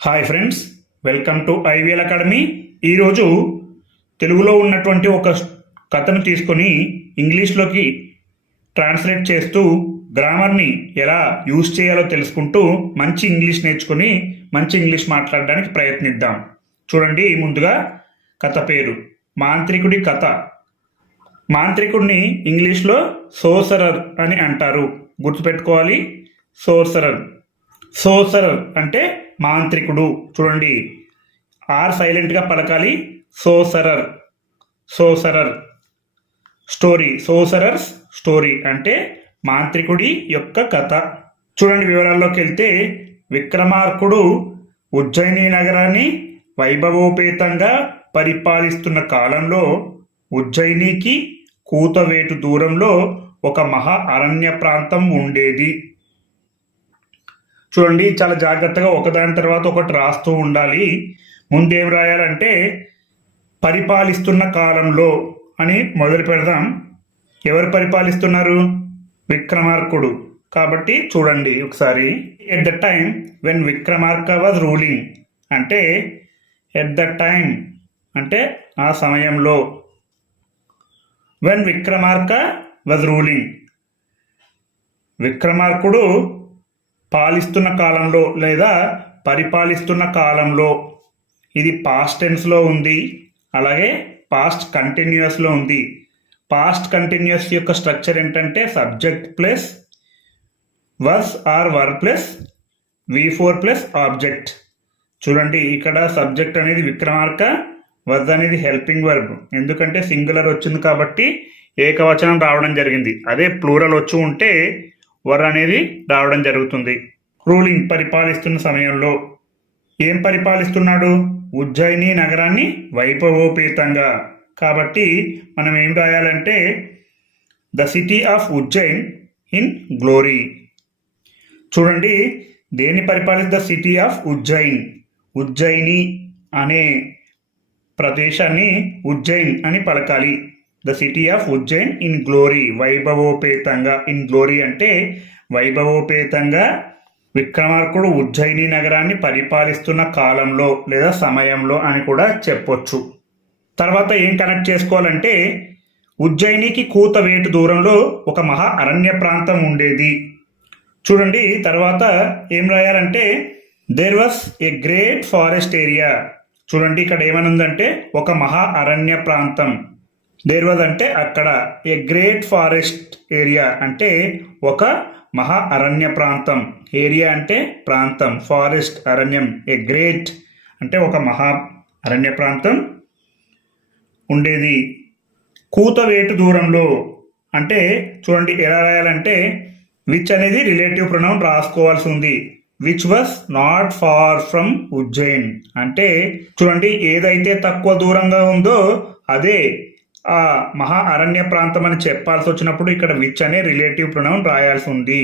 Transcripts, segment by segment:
Hi friends welcome to IVL academy ఈరోజు తెలుగులో ఉన్నటువంటి ఒక కథను తీసుకొని ఇంగ్లీష్లోకి ట్రాన్స్లేట్ చేస్తూ గ్రామర్ని ఎలా యూజ్ చేయాలో తెలుసుకుంటూ మంచి ఇంగ్లీష్ నేర్చుకొని మంచి ఇంగ్లీష్ మాట్లాడడానికి ప్రయత్నిద్దాం. చూడండి ముందుగా కథ పేరు. మాంత్రికుడి కథ. మాంత్రికుడిని ఇంగ్లీష్లో సోసరర్ అని అంటారు. గుర్తుపెట్టుకోవాలి. సోర్సరర్ సోసరర్ అంటే మాంత్రికుడు. చూడండి. ఆర్ సైలెంట్గా పలకాలి. సోసరర్. సోసరర్. స్టోరీ. సోసరర్స్ స్టోరీ అంటే మాంత్రికుడి యొక్క కథ. చూడండి వివరాల్లోకి వెళ్తే విక్రమార్కుడు ఉజ్జయిని నగరాన్ని వైభవోపేతంగా పరిపాలిస్తున్న కాలంలో ఉజ్జయినికి కూతవేటు దూరంలో ఒక మహా అరణ్య ప్రాంతం ఉండేది. చూడండి చాలా జాగ్రత్తగా ఒకదాని తర్వాత ఒకటి రాస్తూ ఉండాలి. ముందేం రాయాలంటే పరిపాలిస్తున్న కాలంలో అని మొదలు పెడదాం. ఎవరు పరిపాలిస్తున్నారు? విక్రమార్కుడు. కాబట్టి చూడండి ఒకసారి. At the time when Vikramarka was ruling అంటే ఎట్ ద టైం అంటే ఆ సమయంలో వెన్ విక్రమార్క వాజ్ రూలింగ్ విక్రమార్కుడు పాలిస్తున్న కాలంలో లేదా పరిపాలిస్తున్న కాలంలో. ఇది పాస్ట్ టెన్స్లో ఉంది. అలాగే పాస్ట్ కంటిన్యూస్లో ఉంది. పాస్ట్ కంటిన్యూస్ యొక్క స్ట్రక్చర్ ఏంటంటే subject plus was or were plus V four plus object చూడండి ఇక్కడ సబ్జెక్ట్ అనేది విక్రమార్క వర్జ్ అనేది హెల్పింగ్ వర్బ్ ఎందుకంటే సింగులర్ వచ్చింది కాబట్టి ఏకవచనం రావడం జరిగింది. అదే ప్లూరల్ వచ్చి ఉంటే వర్ అనేది రావడం జరుగుతుంది. రూలింగ్ పరిపాలిస్తున్న సమయంలో ఏం పరిపాలిస్తున్నాడు? ఉజ్జయిని నగరాన్ని వైభవోపేతంగా. కాబట్టి మనం ఏం రాయాలంటే the city of Ujjain in glory. చూడండి దేన్ని పరిపాలిస్ the city of Ujjain? Ujjaini అనే ప్రదేశాన్ని ఉజ్జయిన్ అని పలకాలి. The city of Ujjain in glory వైభవోపేతంగా ఇన్ గ్లోరీ అంటే వైభవోపేతంగా విక్రమార్కుడు ఉజ్జయిని నగరాన్ని పరిపాలిస్తున్న కాలంలో లేదా సమయంలో అని కూడా చెప్పొచ్చు. తర్వాత ఏం కనెక్ట్ చేసుకోవాలంటే ఉజ్జయినికి కూతవేటు దూరంలో ఒక మహా అరణ్య ప్రాంతం ఉండేది. చూడండి తర్వాత ఏం రాయాలంటే there was a great forest area చూడండి ఇక్కడ ఏమనుందంటే ఒక మహా అరణ్య ప్రాంతం. దేర్ వాజ్ అంటే అక్కడ ఏ గ్రేట్ ఫారెస్ట్ ఏరియా అంటే ఒక మహా అరణ్య ప్రాంతం. ఏరియా అంటే ప్రాంతం. ఫారెస్ట్ అరణ్యం. ఏ గ్రేట్ అంటే ఒక మహా అరణ్య ప్రాంతం ఉండేది. కూతవేటు దూరంలో అంటే చూడండి ఎలా రాయాలంటే విచ్ అనేది రిలేటివ్ ప్రొనౌన్ రాసుకోవాల్సి ఉంది. Which was not far from Ujjain అంటే చూడండి ఏదైతే తక్కువ దూరంగా ఉందో అదే మహా అరణ్య ప్రాంతం అని చెప్పాల్సి వచ్చినప్పుడు ఇక్కడ విచ్ అనే రిలేటివ్ ప్రొనౌన్ రాయాల్సి ఉంది.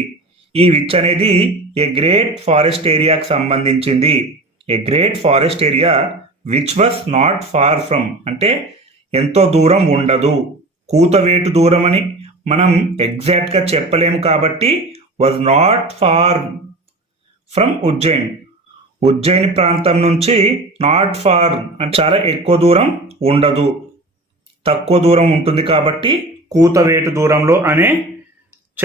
ఈ విచ్ అనేది ఏ గ్రేట్ ఫారెస్ట్ ఏరియాకి సంబంధించింది. A great forest area which was not far from అంటే ఎంతో దూరం ఉండదు. కూతవేటు దూరం అని మనం ఎగ్జాక్ట్గా చెప్పలేము కాబట్టి was not far from Ujjain. Ujjaini ప్రాంతం నుంచి నాట్ ఫార్ అంటే చాలా ఎక్కువ దూరం ఉండదు. తక్కువ దూరం ఉంటుంది కాబట్టి కూతవేటు దూరంలో అనే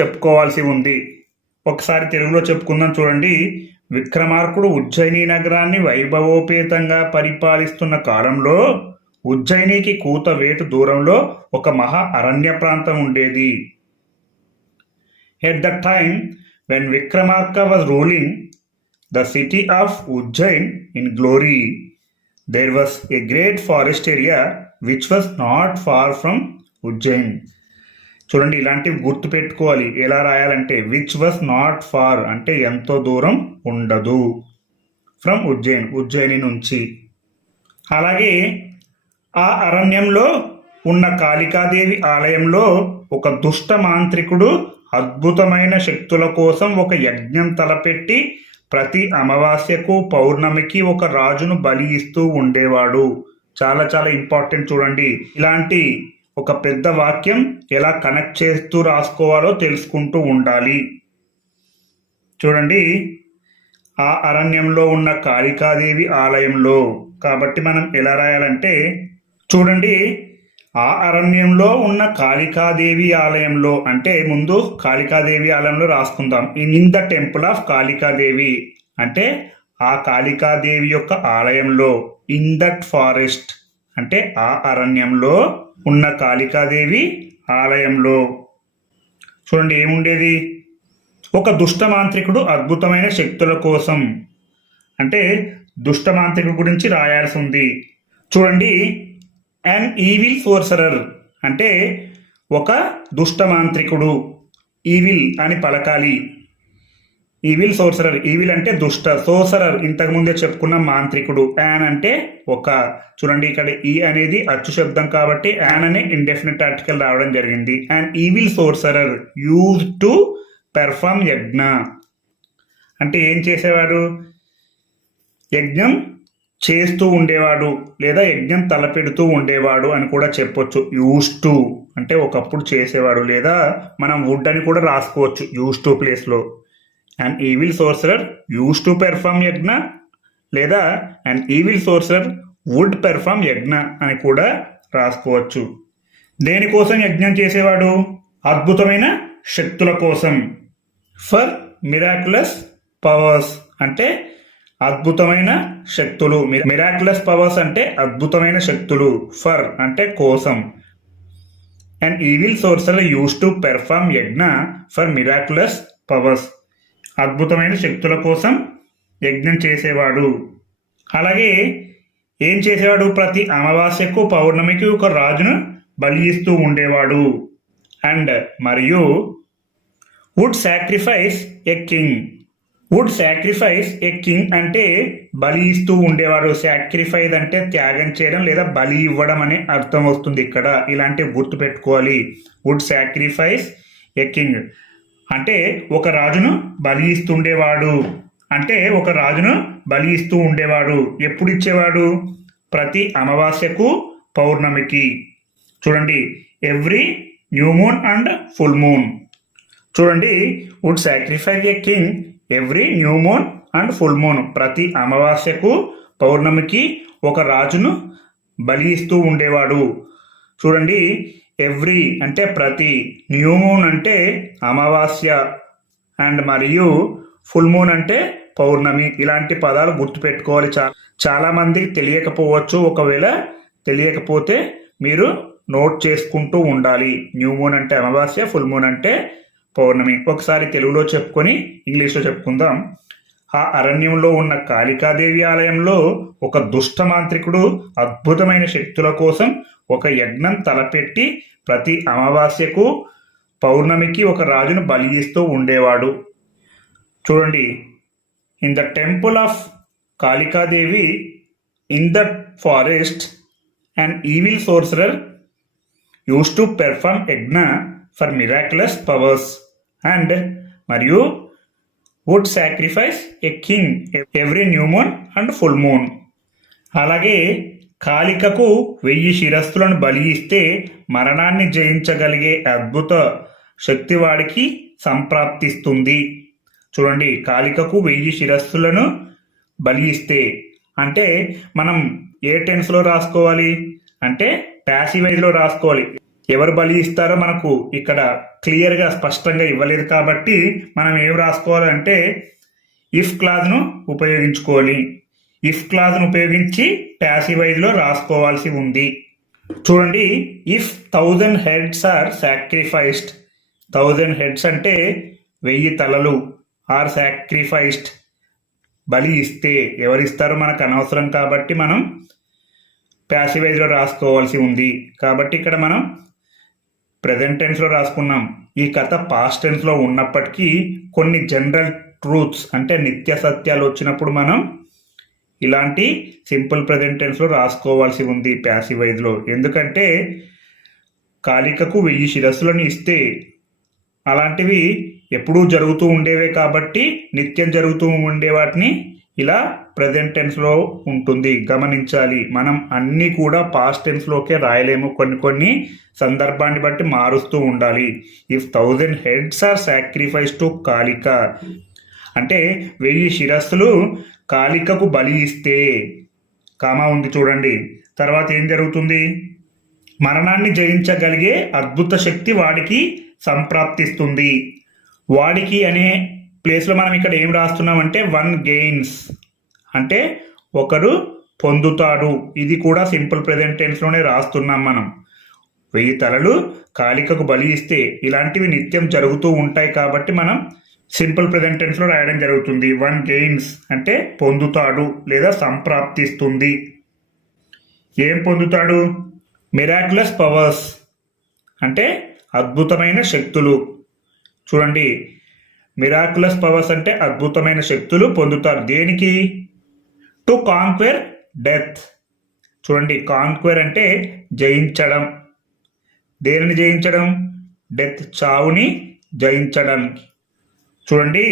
చెప్పుకోవాల్సి ఉంది. ఒకసారి తెలుగులో చెప్పుకుందాం చూడండి. విక్రమార్కుడు ఉజ్జయిని నగరాన్ని వైభవోపేతంగా పరిపాలిస్తున్న కాలంలో ఉజ్జయినికి కూతవేటు దూరంలో ఒక మహా అరణ్య ప్రాంతం ఉండేది. At the time when Vikramarka was ruling the city of Ujjain in glory there was a great forest area which was not far from Ujjain చూడండి ఇలాంటివి గుర్తు పెట్టుకోవాలి. ఎలా రాయాలంటే విచ్ వాజ్ నాట్ ఫార్ అంటే ఎంతో దూరం ఉండదు. ఫ్రమ్ ఉజ్జయిన్ ఉజ్జయిని నుంచి. అలాగే ఆ అరణ్యంలో ఉన్న కాళికాదేవి ఆలయంలో ఒక దుష్ట మాంత్రికుడు అద్భుతమైన శక్తుల కోసం ఒక యజ్ఞం తలపెట్టి ప్రతి అమావాస్యకు పౌర్ణమికి ఒక రాజును బలి ఇస్తూ ఉండేవాడు. చాలా చాలా ఇంపార్టెంట్ చూడండి. ఇలాంటి ఒక పెద్ద వాక్యం ఎలా కనెక్ట్ చేస్తూ రాసుకోవాలో తెలుసుకుంటూ ఉండాలి. చూడండి. ఆ అరణ్యంలో ఉన్న కాళికాదేవి ఆలయంలో కాబట్టి మనం ఎలా రాయాలంటే చూడండి. ఆ అరణ్యంలో ఉన్న కాళికాదేవి ఆలయంలో అంటే ముందు కాళికాదేవి ఆలయంలో రాసుకుందాం. In the temple of Kalikadevi అంటే ఆ కాళికాదేవి యొక్క ఆలయంలో. ఇన్ దట్ ఫారెస్ట్ అంటే ఆ అరణ్యంలో ఉన్న కాళికాదేవి ఆలయంలో. చూడండి ఏముండేది? ఒక దుష్టమాంత్రికుడు అద్భుతమైన శక్తుల కోసం అంటే దుష్టమాంత్రికుడు గురించి రాయాల్సి ఉంది చూడండి అండ్ ఈవిల్ ఫోర్సరర్ అంటే ఒక దుష్టమాంత్రికుడు ఈవిల్ అని పలకాలి. ఈవిల్ సోర్సరర్ ఈవిల్ అంటే దుష్ట. సోసరర్ ఇంతకు ముందే చెప్పుకున్న మాంత్రికుడు. యాన్ అంటే ఒక. చూడండి ఇక్కడ ఈ అనేది అచ్చు శబ్దం కాబట్టి యాన్ అనే ఇండెఫినెట్ ఆర్టికల్ రావడం జరిగింది. And evil sorcerer use to perform yajna. అంటే ఏం చేసేవాడు? యజ్ఞం చేస్తూ ఉండేవాడు లేదా యజ్ఞం తలపెడుతూ ఉండేవాడు అని కూడా చెప్పొచ్చు. యూస్ టు అంటే ఒకప్పుడు చేసేవాడు లేదా మనం వుడ్ అని కూడా రాసుకోవచ్చు. యూస్ టు ప్లేస్లో and evil sorcerer use to perform yajna లేదా and evil sorcerer would perform yajna అని కూడా రాసుకోవచ్చు. దేనికోసం యజ్ఞం చేసేవాడు? అద్భుతమైన శక్తుల కోసం. ఫర్ మిరాక్యులస్ పవర్స్ అంటే అద్భుతమైన శక్తులు. మిరాక్యులస్ పవర్స్ అంటే అద్భుతమైన శక్తులు. ఫర్ అంటే కోసం. And evil sorcerer use to perform yajna for miraculous powers అద్భుతమైన శక్తుల కోసం యజ్ఞం చేసేవాడు. అలాగే ఏం చేసేవాడు? ప్రతి అమావాస్యకు పౌర్ణమికి ఒక రాజును బలి ఇస్తూ ఉండేవాడు. అండ్ మరియు would sacrifice a king. Would sacrifice a king అంటే బలి ఇస్తూ ఉండేవాడు. సాక్రిఫైస్ అంటే త్యాగం చేయడం లేదా బలి ఇవ్వడం అనే అర్థం వస్తుంది ఇక్కడ. ఇలాంటి గుర్తు పెట్టుకోవాలి. Would sacrifice a king. అంటే ఒక రాజును బలి ఇస్తుండేవాడు. అంటే ఒక రాజును బలి ఇస్తూ ఉండేవాడు. ఎప్పుడు ఇచ్చేవాడు? ప్రతి అమావాస్యకు పౌర్ణమికి. చూడండి every new moon and full moon. చూడండి would sacrifice a king every new moon and full moon. ప్రతి అమావాస్యకు పౌర్ణమికి ఒక రాజును బలి ఇస్తూ ఉండేవాడు. చూడండి ఎవ్రీ అంటే ప్రతి న్యూ మూన్ అంటే అమావాస్య అండ్ మరియు ఫుల్ మూన్ అంటే పౌర్ణమి. ఇలాంటి పదాలు గుర్తుపెట్టుకోవాలి చా చాలా మందికి తెలియకపోవచ్చు. ఒకవేళ తెలియకపోతే మీరు నోట్ చేసుకుంటూ ఉండాలి. న్యూ మూన్ అంటే అమావాస్య ఫుల్ మూన్ అంటే పౌర్ణమి. ఒకసారి తెలుగులో చెప్పుకొని ఇంగ్లీష్లో చెప్పుకుందాం. ఆ అరణ్యంలో ఉన్న కాళికాదేవి ఆలయంలో ఒక దుష్ట మాంత్రికుడు అద్భుతమైన శక్తుల కోసం ఒక యజ్ఞం తలపెట్టి ప్రతి అమావాస్యకు పౌర్ణమికి ఒక రాజును బలిగిస్తూ ఉండేవాడు. చూడండి in the temple of Kalikadevi in the forest and evil sorcerer use to perform yajna for miraculous powers and మరియు would sacrifice a king every new moon and full moon అలాగే కాళికకు వెయ్యి శిరస్సులను బలి ఇస్తే మరణాన్ని జయించగలిగే అద్భుత శక్తి వాడికి సంప్రాప్తిస్తుంది. చూడండి కాళికకు వెయ్యి శిరస్సులను బలి ఇస్తే అంటే మనం ఏ టెన్స్లో రాసుకోవాలి? అంటే ప్యాసివైజ్లో రాసుకోవాలి. ఎవరు బలి ఇస్తారో మనకు ఇక్కడ క్లియర్గా స్పష్టంగా ఇవ్వలేదు కాబట్టి మనం ఏం రాసుకోవాలంటే ఇఫ్ క్లాజ్ను ఉపయోగించుకోవాలి ఇఫ్ క్లాజ్ను ఉపయోగించి ప్యాసివైజ్లో రాసుకోవాల్సి ఉంది. చూడండి if thousand heads are sacrificed thousand heads అంటే వెయ్యి తలలు ఆర్ సాక్రిఫైస్డ్ బలి ఇస్తే ఎవరిస్తారో మనకు అనవసరం కాబట్టి మనం ప్యాసివైజ్లో రాసుకోవాల్సి ఉంది. కాబట్టి ఇక్కడ మనం ప్రజెంట్ టెన్స్లో రాసుకున్నాం. ఈ కథ పాస్ట్ టెన్స్లో ఉన్నప్పటికీ కొన్ని జనరల్ ట్రూత్స్ అంటే నిత్య సత్యాలు వచ్చినప్పుడు మనం ఇలాంటి సింపుల్ ప్రజెంట్ టెన్స్లో రాసుకోవాల్సి ఉంది ప్యాసివైజ్లో ఎందుకంటే కాళికకు వెయ్యి శిరస్సులను ఇస్తే అలాంటివి ఎప్పుడూ జరుగుతూ ఉండేవే కాబట్టి నిత్యం జరుగుతూ ఉండే వాటిని ఇలా ప్రజెంట్ టెన్స్లో ఉంటుంది. గమనించాలి. మనం అన్నీ కూడా పాస్ట్ టెన్స్లోకే రాయలేము. కొన్ని కొన్ని సందర్భాన్ని బట్టి మారుస్తూ ఉండాలి. If thousand heads are sacrifice to Kalika అంటే వెయ్యి శిరస్సులు కాళికకు బలి ఇస్తే కామా ఉంది చూడండి. తర్వాత ఏం జరుగుతుంది? మరణాన్ని జయించగలిగే అద్భుత శక్తి వాడికి సంప్రాప్తిస్తుంది. వాడికి అనే ప్లేస్లో మనం ఇక్కడ ఏం రాస్తున్నామంటే వన్ గెయిన్స్ అంటే ఒకరు పొందుతాడు ఇది కూడా సింపుల్ ప్రెజెంట్ టెన్స్లోనే రాస్తున్నాం మనం. వెయ్యి తలలు కాళికకు బలి ఇస్తే ఇలాంటివి నిత్యం జరుగుతూ ఉంటాయి కాబట్టి మనం సింపుల్ ప్రెజెంట్ టెన్స్లో రాయడం జరుగుతుంది. వన్ గెయిన్స్ అంటే పొందుతాడు లేదా సంప్రాప్తిస్తుంది. ఏం పొందుతాడు? మిరాక్యులస్ పవర్స్ అంటే అద్భుతమైన శక్తులు. చూడండి. మిరాక్యులస్ పవర్స్ అంటే అద్భుతమైన శక్తులు పొందుతారు. దేనికి? To conquer death. చూడండి కాంక్వెర్ అంటే జయించడం. దేనిని జయించడం? డెత్ చావుని జయించడానికి చూడండి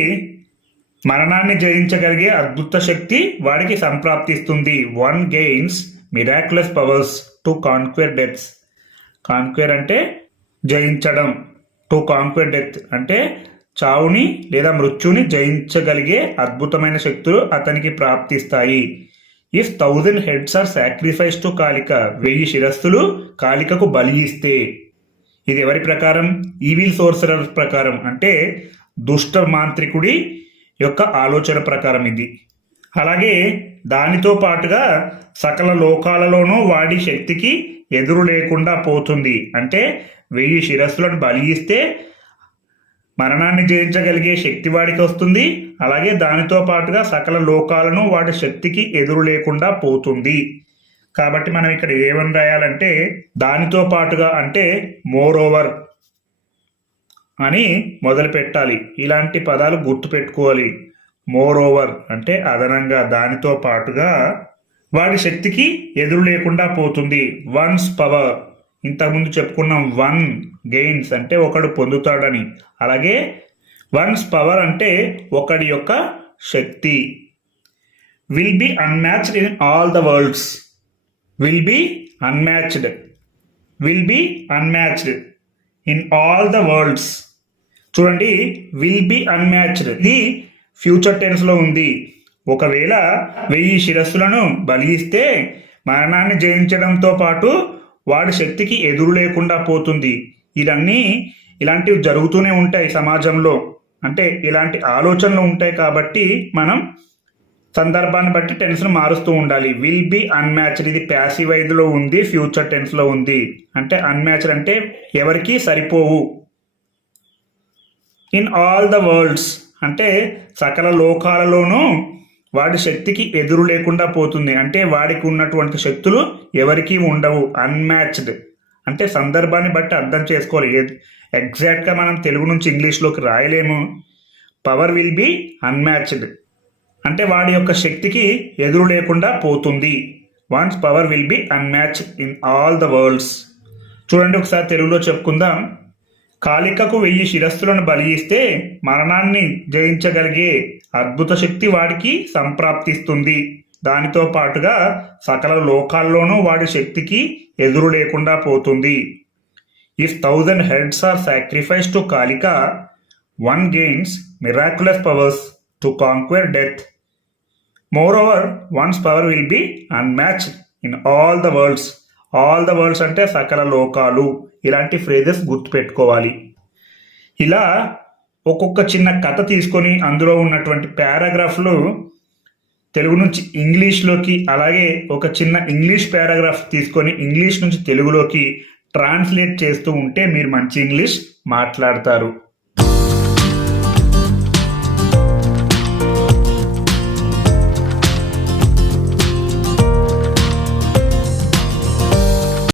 మరణాన్ని జయించగలిగే అద్భుత శక్తి వాడికి సంప్రాప్తిస్తుంది. One gains miraculous powers to conquer deaths conquer అంటే జయించడం. టు కాన్క్వేర్ డెత్ అంటే చావుని లేదా మృత్యుని జయించగలిగే అద్భుతమైన శక్తులు అతనికి ప్రాప్తిస్తాయి. If thousand heads are sacrifice to Kalika వెయ్యి శిరస్సులు కాళికకు బలి ఇస్తే. ఇది ఎవరి ప్రకారం? ఈవిల్ సోర్సరర్ ప్రకారం. అంటే దుష్ట మాంత్రికుడి యొక్క ఆలోచన ప్రకారం ఇది. అలాగే దానితో పాటుగా సకల లోకాలలోనూ వాడి శక్తికి ఎదురు లేకుండా పోతుంది. అంటే వెయ్యి శిరస్సులను బలి ఇస్తే మరణాన్ని జయించగలిగే శక్తి వాడికి వస్తుంది. అలాగే దానితో పాటుగా సకల లోకాలను వాటి శక్తికి ఎదురు లేకుండా పోతుంది. కాబట్టి మనం ఇక్కడ ఏమని రాయాలంటే దానితో పాటుగా అంటే మోర్ ఓవర్ అని మొదలు పెట్టాలి. ఇలాంటి పదాలు గుర్తు పెట్టుకోవాలి. మోర్ ఓవర్ అంటే అదనంగా దానితో పాటుగా వాడి శక్తికి ఎదురు లేకుండా పోతుంది. వన్స్ పవర్ ఇంతకుముందు చెప్పుకున్నాం వన్ గెయిన్స్ అంటే ఒకడు పొందుతాడని. అలాగే వన్స్ పవర్ అంటే ఒకడి యొక్క శక్తి. Will be unmatched in all the worlds. Will be unmatched. Will be unmatched in all the worlds. చూడండి విల్ బి అన్మ్యాచ్డ్. ఇది ఫ్యూచర్ టెన్స్లో ఉంది. ఒకవేళ వెయ్యి శిరస్సులను బలిగిస్తే మరణాన్ని జయించడంతో పాటు వాడి శక్తికి ఎదురు లేకుండా పోతుంది. ఇవన్నీ ఇలాంటివి జరుగుతూనే ఉంటాయి సమాజంలో. అంటే ఇలాంటి ఆలోచనలు ఉంటాయి కాబట్టి మనం సందర్భాన్ని బట్టి టెన్స్ను మారుస్తూ ఉండాలి. విల్ బి అన్మ్యాచ్డ్ ఇది ప్యాసివ్ ఐదులో ఉంది ఫ్యూచర్ టెన్స్లో ఉంది. అంటే అన్మ్యాచ్డ్ అంటే ఎవరికి సరిపోవు. ఇన్ ఆల్ ద వరల్డ్స్ అంటే సకల లోకాలలోనూ వాడి శక్తికి ఎదురు లేకుండా పోతుంది. అంటే వాడికి ఉన్నటువంటి శక్తులు ఎవరికీ ఉండవు. అన్మ్యాచ్డ్ అంటే సందర్భాన్ని బట్టి అర్థం చేసుకోవాలి. ఎగ్జాక్ట్గా మనం తెలుగు నుంచి ఇంగ్లీష్లోకి రాయలేము. పవర్ విల్ బి అన్మ్యాచ్డ్ అంటే వాడి యొక్క శక్తికి ఎదురు లేకుండా పోతుంది. Once power will be unmatched in all the worlds చూడండి ఒకసారి తెలుగులో చెప్పుకుందాం. కాళికకు వెయ్యి శిరస్సులను బలి ఇస్తే మరణాన్ని జయించగలిగే అద్భుత శక్తి వాడికి సంప్రాప్తిస్తుంది. దానితో పాటుగా సకల లోకాల్లోనూ వాడి శక్తికి ఎదురు లేకుండా పోతుంది. If thousand heads are sacrifice to Kalika one gains miraculous powers to conquer death moreover once power will be unmatched in all the worlds all the worlds అంటే సకల లోకాలు. ఇలాంటి ఫ్రేజెస్ గుర్తుపెట్టుకోవాలి. ఇలా ఒక్కొక్క చిన్న కథ తీసుకొని అందులో ఉన్నటువంటి పారాగ్రాఫ్లు తెలుగు నుంచి ఇంగ్లీష్లోకి అలాగే ఒక చిన్న ఇంగ్లీష్ పారాగ్రాఫ్ తీసుకొని ఇంగ్లీష్ నుంచి తెలుగులోకి ట్రాన్స్లేట్ చేస్తూ ఉంటే మీరు మంచి ఇంగ్లీష్ మాట్లాడతారు.